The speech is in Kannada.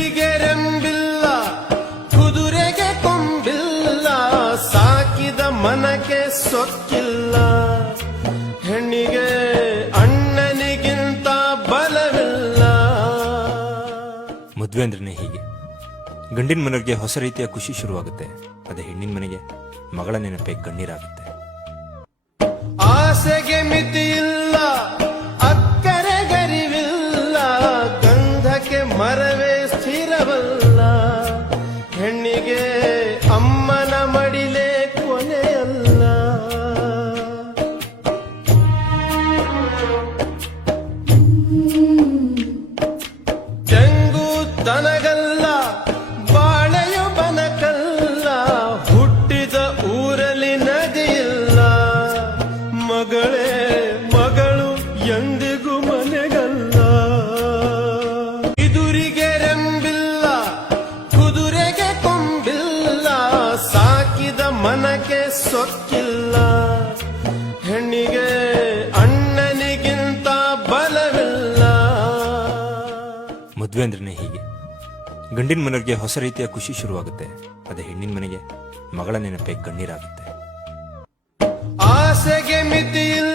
ಇದುರಿಗೆ ರೆಂಬಿಲ್ಲ, ಕುದುರೆಗೆ ಕೊಂಬಿಲ್ಲ, ಸಾಕಿದ ಮನಕ್ಕೆ ಸೊಕ್ಕಿಲ್ಲ. ಹೆಣ್ಣಿಗೆ ಅಣ್ಣನಿಗಿಂತ ಬಲವಿಲ್ಲ. ಮದುವೆ ಅಂದ್ರೇನೆ ಹೀಗೆ. ಗಂಡಿನ ಮನೆಗೆ ಹೊಸ ರೀತಿಯ ಖುಷಿ ಶುರುವಾಗುತ್ತೆ. ಅದೇ ಹೆಣ್ಣಿನ ಮನೆಗೆ ಮಗಳ ನೆನಪೇ ಕಣ್ಣೀರಾಗುತ್ತೆ. ಆಸೆಗೆ ಮಿತಿ ಇಲ್ಲ, ಅಕ್ಕರೆ ಗರಿವಿಲ್ಲ, ಗಂಧಕ್ಕೆ ಮರವೇ ಸ್ಥಿರವಲ್ಲ. ಹೆಣ್ಣಿಗೆ ಅಮ್ಮನ ಮಡಿಲೇ ಕೊನೆಯಲ್ಲ. ತೆಂಗು ತನಗಲ್ಲ, ಬಾಳೆಯು ಬನಕಲ್ಲ, ಹುಟ್ಟಿದ ಊರಲ್ಲಿ ನದಿಯಿಲ್ಲ. ಮಗಳೇ ಮಗಳು ಎಂದಿಗೂ ಮನೆಗಲ್ಲ. ಇದುರಿಗೆ ರೆಂಬಿಲ್ಲ, ಕುದುರೆಗೆ ಕೊಂಬಿಲ್ಲ, ಸಾಕಿದ ಮನಕ್ಕೆ ಸೊಕ್ಕಿಲ್ಲ. ಹೆಣ್ಣಿಗೆ ಅಣ್ಣನಿಗಿಂತ ಬಲವಿಲ್ಲ. ಮದುವೆ ಅಂದ್ರೇನೆ ಹೀಗೆ. ಗಂಡಿನ ಮನೆಗೆ ಹೊಸ ರೀತಿಯ ಖುಷಿ ಶುರುವಾಗುತ್ತೆ. ಅದೇ ಹೆಣ್ಣಿನ ಮನೆಗೆ ಮಗಳ ನೆನಪೇ ಕಣ್ಣೀರಾಗುತ್ತೆ. ಆಸೆಗೆ ಮಿತಿ ಇಲ್ಲ,